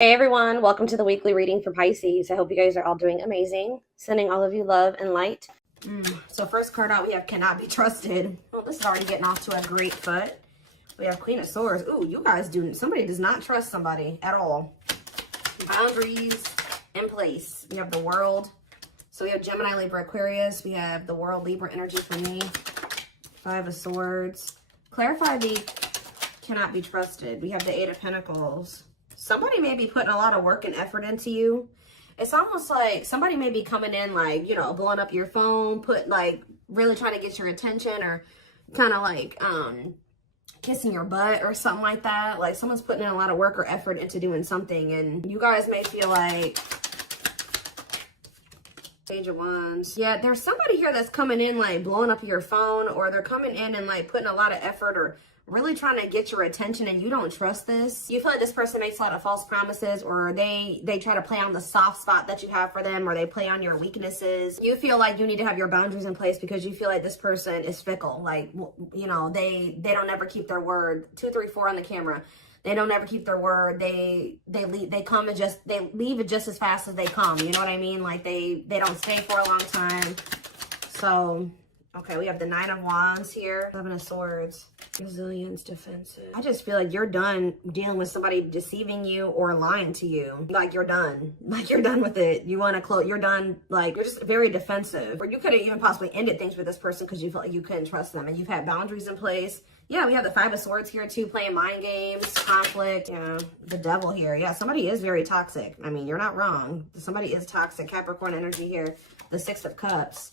Hey everyone, welcome to the weekly reading for Pisces. I hope you guys are all doing amazing. Sending all of you love and light. So first card out, we have cannot be trusted. Well, this is already getting off to a great foot. We have Queen of Swords. Ooh, you guys somebody does not trust somebody at all. Boundaries in place. We have the World. So we have Gemini, Libra, Aquarius. We have the World, Libra energy for me. Five of Swords. Clarify the cannot be trusted. We have the Eight of Pentacles. Somebody may be putting a lot of work and effort into you. It's almost like somebody may be coming in like, blowing up your phone, really trying to get your attention, or kind of like kissing your butt or something like that. Like someone's putting in a lot of work or effort into doing something, and you guys may feel like Page of Wands. Yeah, there's somebody here that's coming in like blowing up your phone, or they're coming in and like putting a lot of effort or really trying to get your attention, and you don't trust this. You feel like this person makes a lot of false promises, or they try to play on the soft spot that you have for them, or they play on your weaknesses. You feel like you need to have your boundaries in place because you feel like this person is fickle. Like, they don't ever keep their word. 2, 3, 4 on the camera. They don't ever keep their word. They leave, they leave it just as fast as they come. You know what I mean? Like they don't stay for a long time. So, okay, we have the Nine of Wands here. Seven of Swords. Resilience, defensive. I just feel like you're done dealing with somebody deceiving you or lying to you. Like you're done. Like you're done with it. You want to close. You're done. Like you're just very defensive. Or you could have even possibly ended things with this person because you felt like you couldn't trust them, and you've had boundaries in place. Yeah, we have the Five of Swords here too, playing mind games, conflict. Yeah, the Devil here. Yeah, somebody is very toxic. I mean, you're not wrong. Somebody is toxic. Capricorn energy here. The Six of Cups.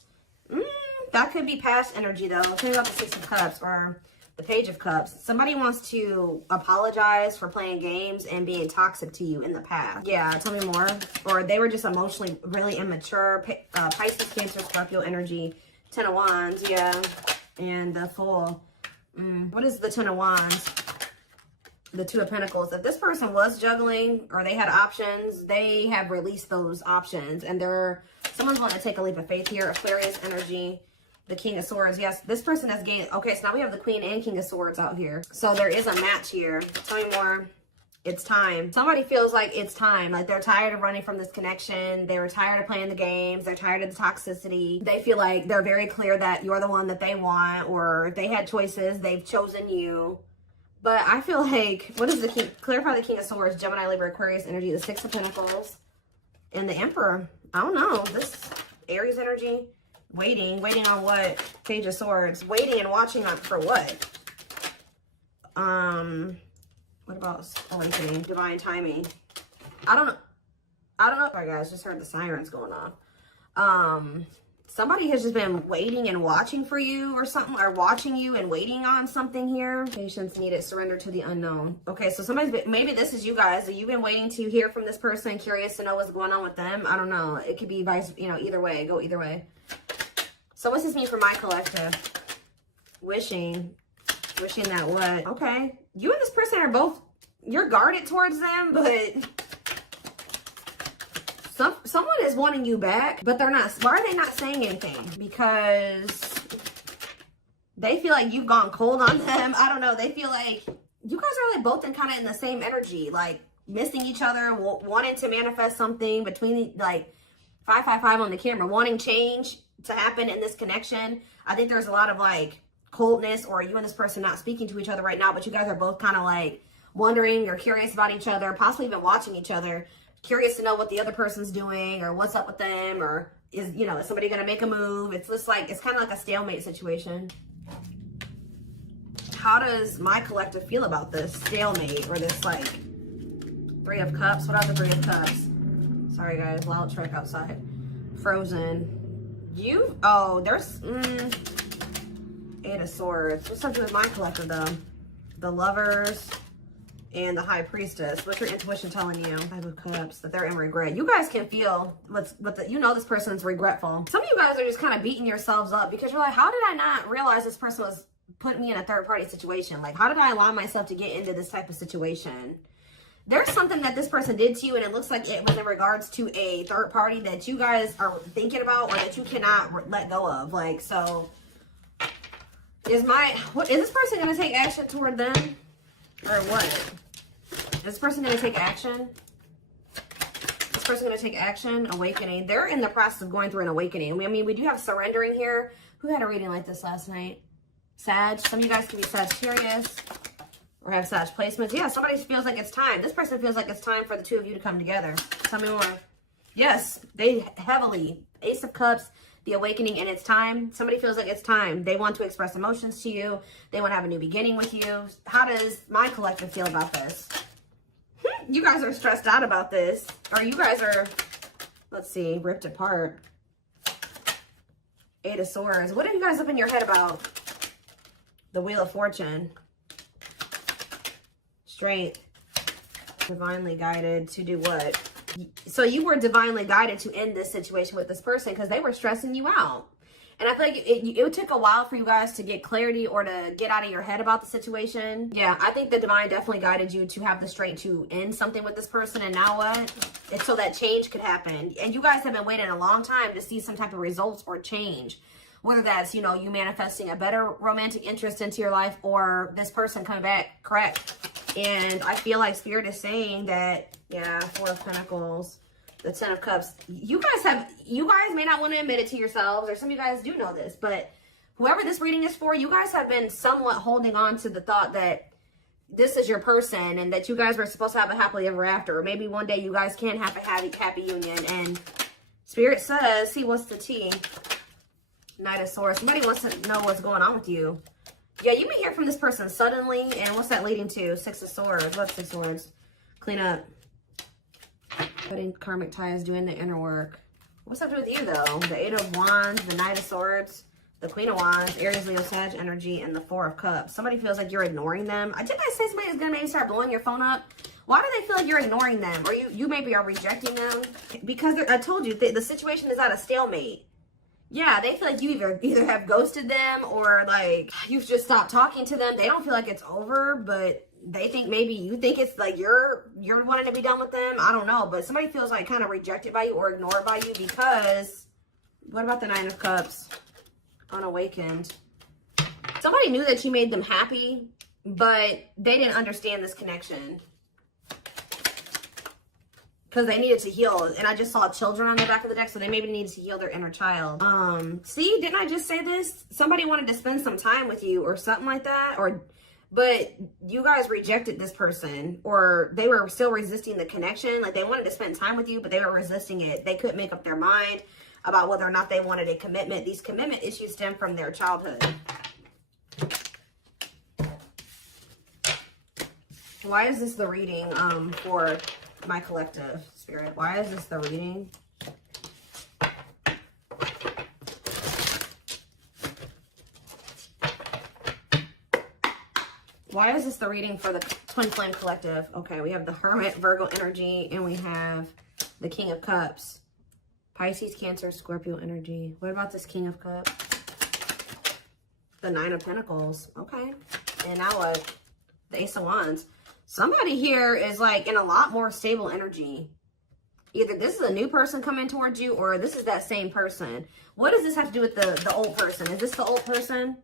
That could be past energy though. Think about the Six of Cups or the Page of Cups. Somebody wants to apologize for playing games and being toxic to you in the past. Yeah, tell me more. Or they were just emotionally really immature. Pisces, Cancer, Scorpio energy. Ten of Wands, yeah. And the Fool. What is the Ten of Wands? The Two of Pentacles. If this person was juggling or they had options, they have released those options. And someone's going to take a leap of faith here. Aquarius energy. The King of Swords. Yes, this person has gained. Okay, so now we have the Queen and King of Swords out here. So there is a match here. Tell me more. It's time. Somebody feels like it's time. Like they're tired of running from this connection. They were tired of playing the games. They're tired of the toxicity. They feel like they're very clear that you're the one that they want, or if they had choices, they've chosen you. But I feel like, what is the King? Clarify the King of Swords, Gemini, Libra, Aquarius energy, the Six of Pentacles, and the Emperor. I don't know. This Aries energy. Waiting on what? Page of Swords. Waiting and watching on for what? What about awakening? Divine timing. I don't know. Sorry guys, just heard the sirens going off. Somebody has just been waiting and watching for you or something, or watching you and waiting on something here. Patience needed, surrender to the unknown. Okay, so maybe this is you guys. You've been waiting to hear from this person, curious to know what's going on with them. I don't know. It could be either way. Go either way. So what's this mean for my collective? Wishing that what? Okay. You and this person are both, you're guarded towards them, but someone is wanting you back, but they're not. Why are they not saying anything? Because they feel like you've gone cold on them. I don't know. They feel like you guys are like both kind of in the same energy, like missing each other, wanting to manifest something between like 555 on the camera, wanting change to happen in this connection. I think there's a lot of like coldness, or you and this person not speaking to each other right now, but you guys are both kind of like wondering or curious about each other, possibly even watching each other, curious to know what the other person's doing or what's up with them, or is somebody going to make a move? It's just like, it's kind of like a stalemate situation. How does my collective feel about this stalemate, or this like Three of Cups? What are the Three of Cups? Sorry guys, loud truck outside. Frozen. There's Eight of Swords. What's something with my collective though? The Lovers and the High Priestess. What's your intuition telling you? Five of Cups, that they're in regret. You guys can feel this person's regretful. Some of you guys are just kind of beating yourselves up because you're like, how did I not realize this person was putting me in a third party situation? Like, how did I allow myself to get into this type of situation? There's something that this person did to you, and it looks like it was in regards to a third party that you guys are thinking about, or that you cannot let go of. Like, so is this person going to take action toward them, or what? Is this person going to take action? person going to take action? Awakening. They're in the process of going through an awakening. I mean, we do have surrendering here. Who had a reading like this last night? Sag. Some of you guys can be Sagittarius or have Sag placements. Yeah, somebody feels like it's time. This person feels like it's time for the two of you to come together. Tell me more. Yes, they heavily. Ace of Cups, the awakening, and it's time. Somebody feels like it's time. They want to express emotions to you. They want to have a new beginning with you. How does my collective feel about this? You guys are stressed out about this. Or you guys are, let's see, ripped apart. Eight of Swords. What are you guys up in your head about? The Wheel of Fortune. Strength. Divinely guided to do what? So you were divinely guided to end this situation with this person because they were stressing you out. And I feel like it took a while for you guys to get clarity or to get out of your head about the situation. Yeah, I think the divine definitely guided you to have the strength to end something with this person. And now what? It's so that change could happen. And you guys have been waiting a long time to see some type of results or change. Whether that's, you know, you manifesting a better romantic interest into your life or this person coming back correct. And I feel like Spirit is saying that, yeah, Four of Pentacles, the Ten of Cups. You guys may not want to admit it to yourselves, or some of you guys do know this, but whoever this reading is for, you guys have been somewhat holding on to the thought that this is your person and that you guys were supposed to have a happily ever after. Or maybe one day you guys can have a happy union. And Spirit says, see, what's the tea? Knight of Swords. Somebody wants to know what's going on with you. Yeah, you may hear from this person suddenly. And what's that leading to? Six of Swords. What's Six of Swords? Clean up. Cutting karmic ties, doing the inner work. What's up with you, though? The Eight of Wands, the Knight of Swords, the Queen of Wands, Aries, Leo, Sag energy, and the Four of Cups. Somebody feels like you're ignoring them. Didn't I say somebody is going to maybe start blowing your phone up? Why do they feel like you're ignoring them? Or you maybe are rejecting them? Because I told you, the situation is at a stalemate. Yeah, they feel like you either have ghosted them or like you've just stopped talking to them. They don't feel like it's over, but they think maybe you think it's like you're wanting to be done with them. I don't know, but somebody feels like kind of rejected by you or ignored by you because what about the Nine of Cups? Unawakened. Somebody knew that you made them happy, but they didn't understand this connection. Because they needed to heal. And I just saw children on the back of the deck, so they maybe needed to heal their inner child. See, didn't I just say this? Somebody wanted to spend some time with you or something like that. But you guys rejected this person, or they were still resisting the connection. Like they wanted to spend time with you, but they were resisting it. They couldn't make up their mind about whether or not they wanted a commitment. These commitment issues stem from their childhood. Why is this the reading for my collective, Spirit? Why is this the reading? Why is this the reading for the Twin Flame Collective? Okay, we have the Hermit, Virgo energy, and we have the King of Cups. Pisces, Cancer, Scorpio energy. What about this King of Cups? The Nine of Pentacles. Okay. And now what? The Ace of Wands. Somebody here is like in a lot more stable energy. Either this is a new person coming towards you or this is that same person. What does this have to do with the old person? Is this the old person?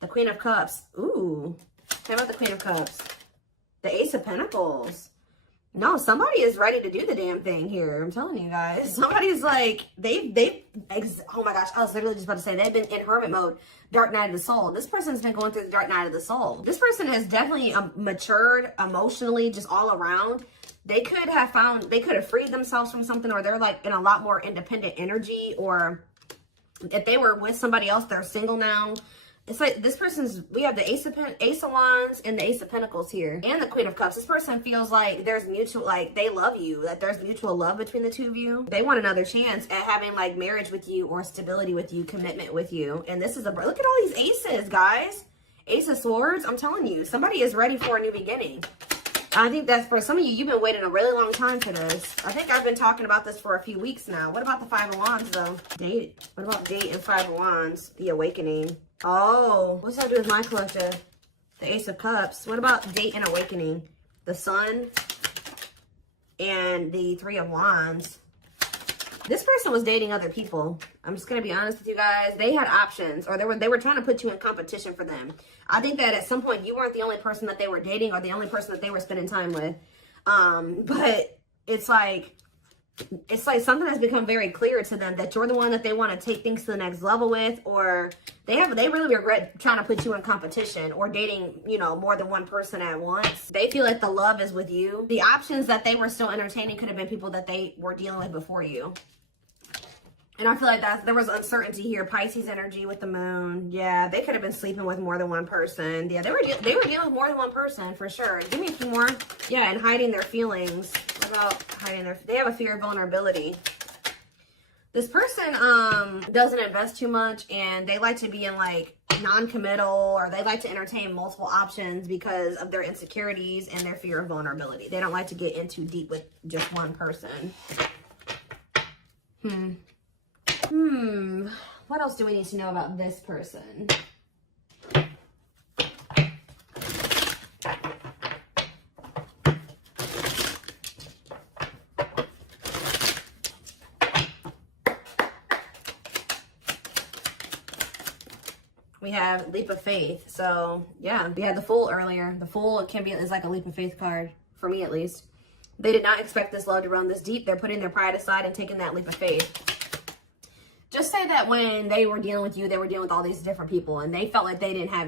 The Queen of Cups. Ooh. How about the Queen of Cups? The Ace of Pentacles. No, somebody is ready to do the damn thing here. I'm telling you guys. Somebody's like, oh my gosh, I was literally just about to say, they've been in hermit mode, dark night of the soul. This person's been going through the dark night of the soul. This person has definitely matured emotionally, just all around. They could have freed themselves from something, or they're like in a lot more independent energy, or if they were with somebody else, they're single now. It's like this we have the Ace of Wands and the Ace of Pentacles here. And the Queen of Cups. This person feels like there's mutual, like they love you. That there's mutual love between the two of you. They want another chance at having like marriage with you or stability with you, commitment with you. And this is look at all these aces, guys. Ace of Swords. I'm telling you, somebody is ready for a new beginning. I think that's for some of you, you've been waiting a really long time for this. I think I've been talking about this for a few weeks now. What about the Five of Wands though? Date. What about date and Five of Wands? The awakening. Oh, what's that do with my collective? The Ace of Cups. What about date and awakening? The Sun and the Three of Wands. This person was dating other people. I'm just going to be honest with you guys. They had options, or they were trying to put you in competition for them. I think that at some point you weren't the only person that they were dating or the only person that they were spending time with. But it's like it's like something has become very clear to them that you're the one that they want to take things to the next level with, or they really regret trying to put you in competition or dating, you know, more than one person at once. They feel like the love is with you. The options that they were still entertaining could have been people that they were dealing with before you. And I feel like there was uncertainty here. Pisces energy with the moon. Yeah, they could have been sleeping with more than one person. Yeah, they were dealing with more than one person for sure. Give me a few more. Yeah, and hiding their feelings. What about hiding they have a fear of vulnerability. This person doesn't invest too much, and they like to be in like non-committal, or they like to entertain multiple options because of their insecurities and their fear of vulnerability. They don't like to get in too deep with just one person. What else do we need to know about this person? We have leap of faith. So yeah, we had the Fool earlier. The Fool is like a leap of faith card, for me at least. They did not expect this love to run this deep. They're putting their pride aside and taking that leap of faith. Just say that when they were dealing with you, they were dealing with all these different people, and they felt like they felt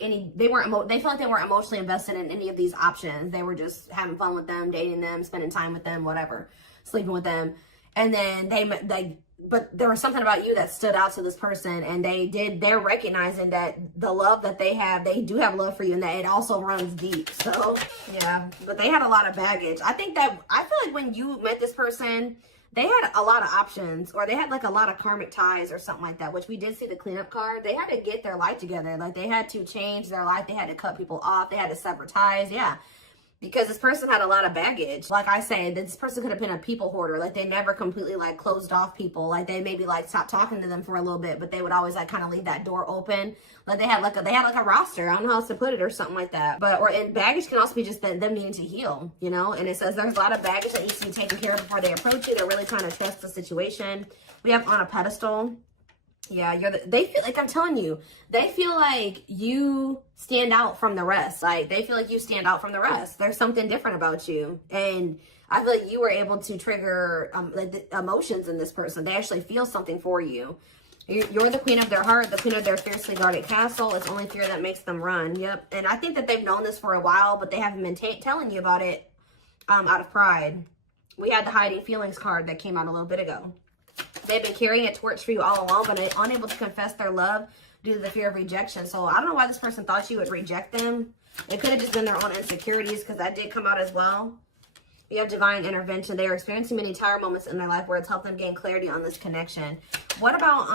like they weren't emotionally invested in any of these options. They were just having fun with them, dating them, spending time with them, whatever, sleeping with them. And then but there was something about you that stood out to this person, and they're recognizing that the love that they do have love for you, and that it also runs deep. So yeah, but they had a lot of baggage. I feel like when you met this person, they had a lot of options, or they had like a lot of karmic ties or something like that, which we did see the cleanup card. They had to get their life together. Like, they had to change their life. They had to cut people off. They had to sever ties. Yeah. Because this person had a lot of baggage. Like I say, this person could have been a people hoarder. Like, they never completely like closed off people. Like, they maybe like stopped talking to them for a little bit, but they would always like kind of leave that door open. Like, they had like a roster. I don't know how else to put it, or something like that. And baggage can also be just them needing to heal, you know? And it says there's a lot of baggage that needs to be taken care of before they approach you. They're really trying to trust the situation. We have on a pedestal. Yeah, they feel like, I'm telling you, they feel like you stand out from the rest. Like, they feel like you stand out from the rest. There's something different about you. And I feel like you were able to trigger like the emotions in this person. They actually feel something for you. You're the queen of their heart, the queen of their fiercely guarded castle. It's only fear that makes them run. Yep. And I think that they've known this for a while, but they haven't been telling you about it out of pride. We had the hiding feelings card that came out a little bit ago. They've been carrying a torch for you all along, but unable to confess their love due to the fear of rejection. So I don't know why this person thought you would reject them. It could have just been their own insecurities, because that did come out as well. You have divine intervention. They are experiencing many tired moments in their life where it's helped them gain clarity on this connection. What about,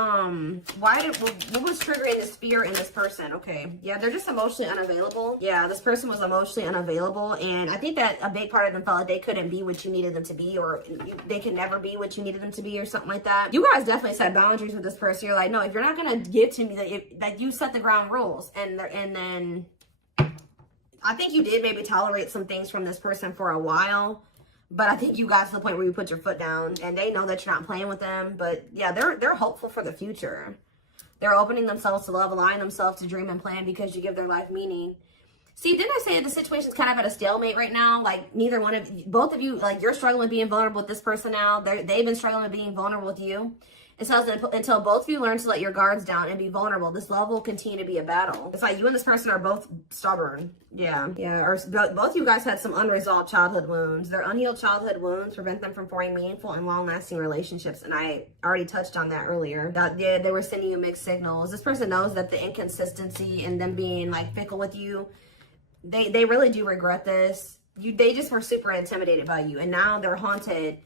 what was triggering this fear in this person? Okay. Yeah, they're just emotionally unavailable. Yeah, this person was emotionally unavailable. And I think that a big part of them felt like they couldn't be what you needed them to be, or they could never be what you needed them to be, or something like that. You guys definitely set boundaries with this person. You're like, no, if you're not going to give to me, that you set the ground rules. And then I think you did maybe tolerate some things from this person for a while. But I think you got to the point where you put your foot down, and they know that you're not playing with them. But yeah, they're hopeful for the future. They're opening themselves to love, allowing themselves to dream and plan because you give their life meaning. See, didn't I say that the situation's kind of at a stalemate right now? Like, both of you, like, you're struggling with being vulnerable with this person now. They've been struggling with being vulnerable with you. It says that until both of you learn to let your guards down and be vulnerable, this love will continue to be a battle. It's like you and this person are both stubborn. Yeah. Yeah. Or both of you guys had some unresolved childhood wounds. Their unhealed childhood wounds prevent them from forming meaningful and long-lasting relationships. And I already touched on that earlier. Yeah, they were sending you mixed signals. This person knows that the inconsistency and them being like fickle with you, they really do regret this. They just were super intimidated by you. And now they're haunted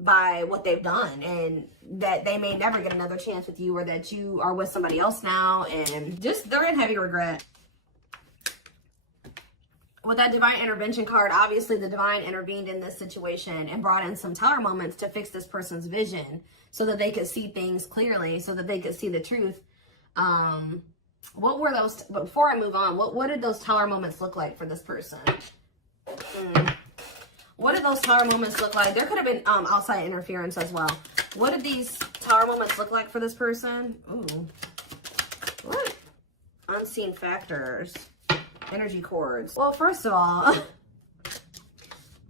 by what they've done, and that they may never get another chance with you, or that you are with somebody else now, and just they're in heavy regret. With that divine intervention card, obviously the divine intervened in this situation and brought in some tower moments to fix this person's vision so that they could see things clearly, so that they could see the truth. What were those, before I move on, what did those tower moments look like for this person? What did those tower moments look like? There could have been outside interference as well. What did these tower moments look like for this person? Ooh. What? Unseen factors. Energy cords. Well, first of all,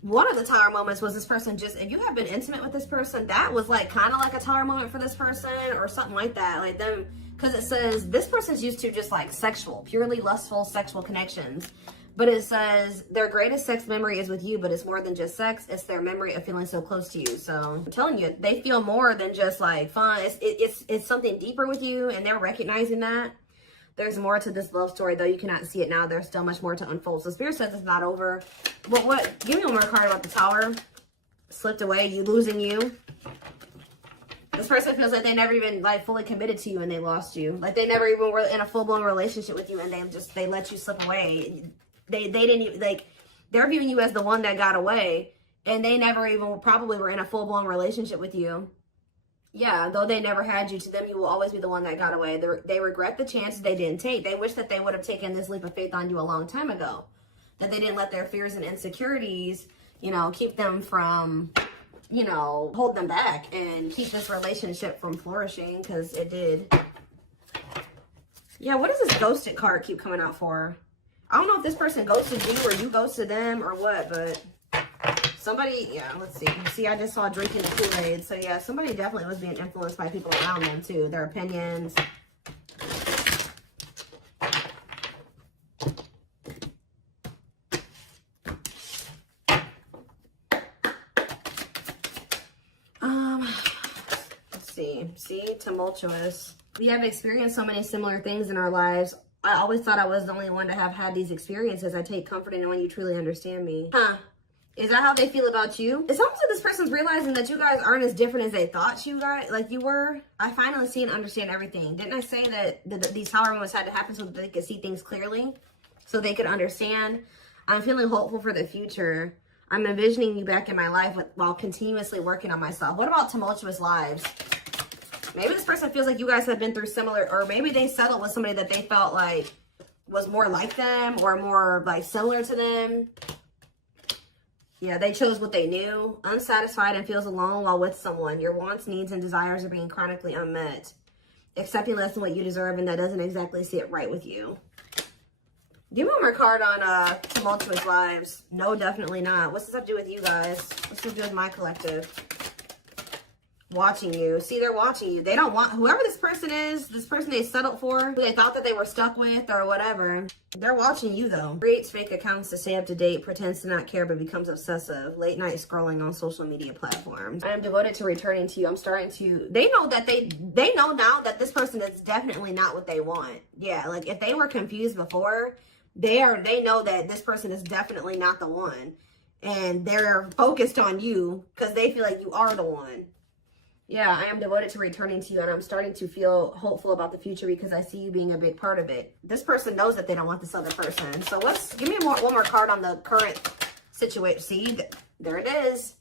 one of the tower moments was this person just, if you have been intimate with this person, that was like kind of like a tower moment for this person or something like that. Like them, because it says this person's used to just like sexual, purely lustful sexual connections. But it says their greatest sex memory is with you, but it's more than just sex. It's their memory of feeling so close to you. So I'm telling you, they feel more than just like fun. It's something deeper with you, and they're recognizing that. There's more to this love story, though you cannot see it now. There's still much more to unfold. So Spirit says it's not over. But what? Give me one more card about the Tower. Slipped away. You losing you. This person feels like they never even like fully committed to you and they lost you. Like they never even were in a full-blown relationship with you and they let you slip away. They didn't even, like, they're viewing you as the one that got away, and they never even probably were in a full-blown relationship with you. Yeah, though they never had you, to them you will always be the one that got away. They regret the chances they didn't take. They wish that they would have taken this leap of faith on you a long time ago, that they didn't let their fears and insecurities, you know, keep them from, you know, hold them back and keep this relationship from flourishing, because it did. Yeah, what does this ghosted card keep coming out for? I don't know if this person ghosted you or you ghosted them or what, but somebody, yeah, let's see. See, I just saw drinking the Kool-Aid. So, yeah, somebody definitely was being influenced by people around them, too. Their opinions. Let's see. See, tumultuous. We have experienced so many similar things in our lives. I always thought I was the only one to have had these experiences. I take comfort in knowing you truly understand me. Huh. Is that how they feel about you? It's almost like this person's realizing that you guys aren't as different as they thought you guys, like you were. I finally see and understand everything. Didn't I say that these tower moments had to happen so that they could see things clearly? So they could understand? I'm feeling hopeful for the future. I'm envisioning you back in my life while continuously working on myself. What about tumultuous lives? Maybe this person feels like you guys have been through similar, or maybe they settled with somebody that they felt like was more like them or more like similar to them. Yeah, they chose what they knew. Unsatisfied and feels alone while with someone. Your wants, needs, and desires are being chronically unmet. Accepting less than what you deserve, and that doesn't exactly sit right with you. Give me one more card on tumultuous lives. No, definitely not. What's this have to do with you guys? What's this have to do with my collective? Watching you. See, they're watching you. They don't want, whoever this person is, this person they settled for, who they thought that they were stuck with or whatever, they're watching you though. Creates fake accounts to stay up to date, pretends to not care but becomes obsessive. Late night scrolling on social media platforms. I am devoted to returning to you. I'm starting to, they know that they know now that this person is definitely not what they want. Yeah, like if they were confused before, they know that this person is definitely not the one. And they're focused on you because they feel like you are the one. Yeah, I am devoted to returning to you, and I'm starting to feel hopeful about the future because I see you being a big part of it. This person knows that they don't want this other person. So give me one more card on the current situation. See, there it is.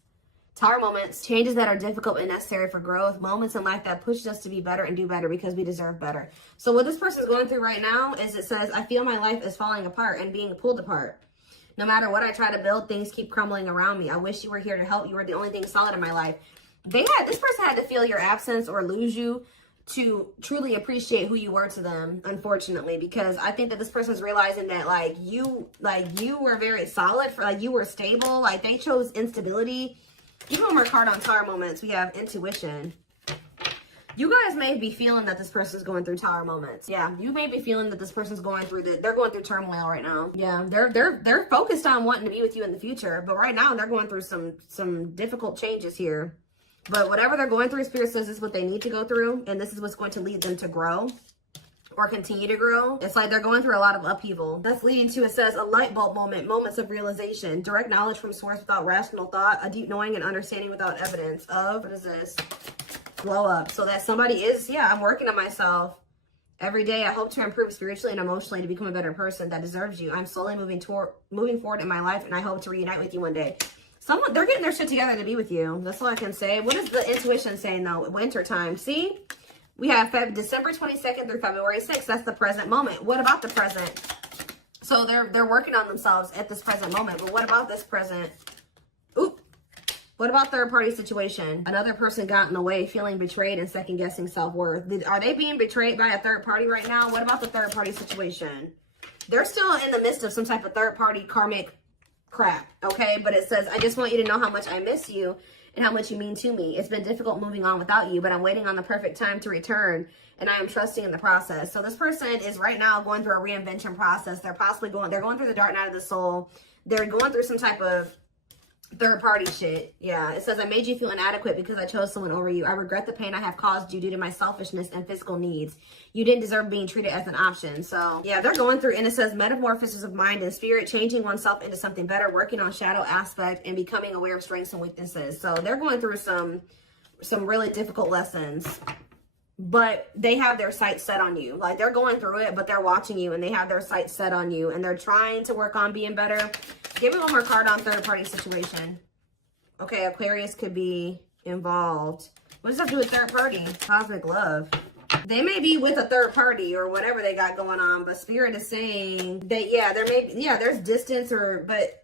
Tower moments, changes that are difficult and necessary for growth, moments in life that push us to be better and do better because we deserve better. So what this person is going through right now is it says, I feel my life is falling apart and being pulled apart. No matter what I try to build, things keep crumbling around me. I wish you were here to help. You were the only thing solid in my life. This person had to feel your absence or lose you to truly appreciate who you were to them, unfortunately, because I think that this person's realizing that you were very solid for you were stable. Like they chose instability. Even one more card on tower moments, we have intuition. You guys may be feeling that this person's going through tower moments. Yeah, you may be feeling that this person's going through they're going through turmoil right now. Yeah, they're focused on wanting to be with you in the future, but right now they're going through some difficult changes here. But whatever they're going through, Spirit says this is what they need to go through. And this is what's going to lead them to grow or continue to grow. It's like they're going through a lot of upheaval. That's leading to, it says, a light bulb moment, moments of realization, direct knowledge from source without rational thought, a deep knowing and understanding without evidence of, what is this? Glow up. So that somebody is, yeah, I'm working on myself. Every day, I hope to improve spiritually and emotionally to become a better person that deserves you. I'm slowly moving forward in my life, and I hope to reunite with you one day. They're getting their shit together to be with you. That's all I can say. What is the intuition saying, though? Winter time. See? We have December 22nd through February 6th. That's the present moment. What about the present? So they're working on themselves at this present moment. But what about this present? Oop. What about third-party situation? Another person got in the way, feeling betrayed and second-guessing self-worth. Are they being betrayed by a third party right now? What about the third-party situation? They're still in the midst of some type of third-party karmic crap, okay? But it says, I just want you to know how much I miss you and how much you mean to me. It's been difficult moving on without you, but I'm waiting on the perfect time to return, and I am trusting in the process. So this person is right now going through a reinvention process. They're going through the dark night of the soul. They're going through some type of third party shit. Yeah, it says, I made you feel inadequate because I chose someone over you. I regret the pain I have caused you due to my selfishness and physical needs. You didn't deserve being treated as an option. So yeah, they're going through, and it says metamorphosis of mind and spirit, changing oneself into something better, working on shadow aspect, and becoming aware of strengths and weaknesses. So they're going through some really difficult lessons, but they have their sights set on you. Like, they're going through it, but they're watching you, and they have their sights set on you, and they're trying to work on being better. Give me one more card on third party situation. Okay, Aquarius could be involved. What does that do with third party? Cosmic love. They may be with a third party or whatever they got going on, but Spirit is saying that, yeah, there's distance, but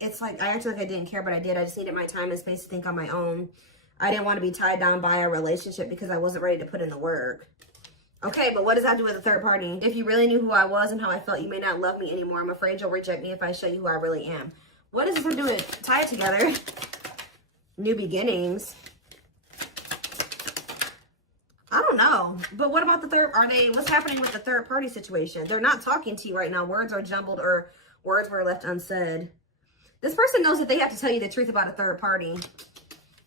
it's like, I actually, like, I didn't care, but I did. I just needed my time and space to think on my own. I didn't want to be tied down by a relationship because I wasn't ready to put in the work. Okay, but what does that do with a third party? If you really knew who I was and how I felt, you may not love me anymore. I'm afraid you'll reject me if I show you who I really am. What does this have to do with? Tie it together. New beginnings. I don't know. But what about the third? What's happening with the third party situation? They're not talking to you right now. Words are jumbled or words were left unsaid. This person knows that they have to tell you the truth about a third party.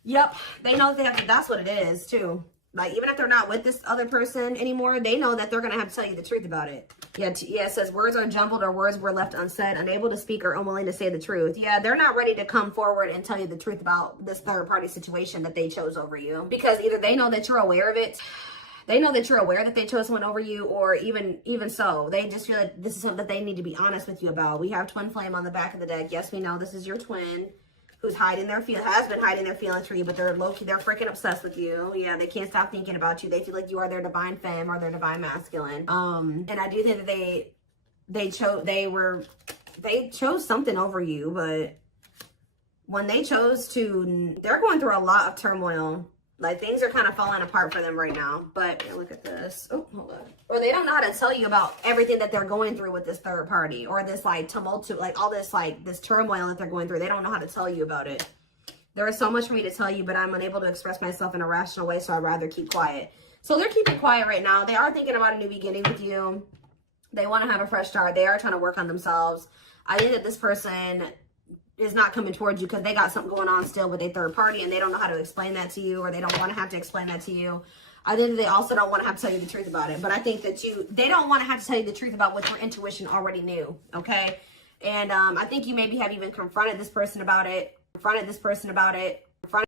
Yep, they know that they have to. That's what it is, too. Like, even if they're not with this other person anymore, they know that they're going to have to tell you the truth about it. Yeah, it says words are jumbled or words were left unsaid, unable to speak or unwilling to say the truth. Yeah, they're not ready to come forward and tell you the truth about this third party situation that they chose over you. Because either they know that you're aware of it, they know that you're aware that they chose someone over you, or even so, they just feel like this is something that they need to be honest with you about. We have Twin Flame on the back of the deck. Yes, we know this is your twin who's has been hiding their feelings for you, but they're low-key, they're freaking obsessed with you. Yeah, they can't stop thinking about you. They feel like you are their divine femme or their divine masculine. And I do think that they chose something over you, but when they chose to, they're going through a lot of turmoil. Like, things are kind of falling apart for them right now. But look at this. Oh, hold on. Or they don't know how to tell you about everything that they're going through with this third party, or this like tumult, like all this like this turmoil that they're going through. They don't know how to tell you about it. There is so much for me to tell you, but I'm unable to express myself in a rational way, so I'd rather keep quiet. So they're keeping quiet right now. They are thinking about a new beginning with you. They want to have a fresh start. They are trying to work on themselves. I think that this person is not coming towards you because they got something going on still with a third party, and they don't know how to explain that to you, or they don't want to have to explain that to you. I think that they also don't want to have to tell you the truth about it. But I think that they don't want to have to tell you the truth about what your intuition already knew, okay? And I think you maybe have even confronted this person about it.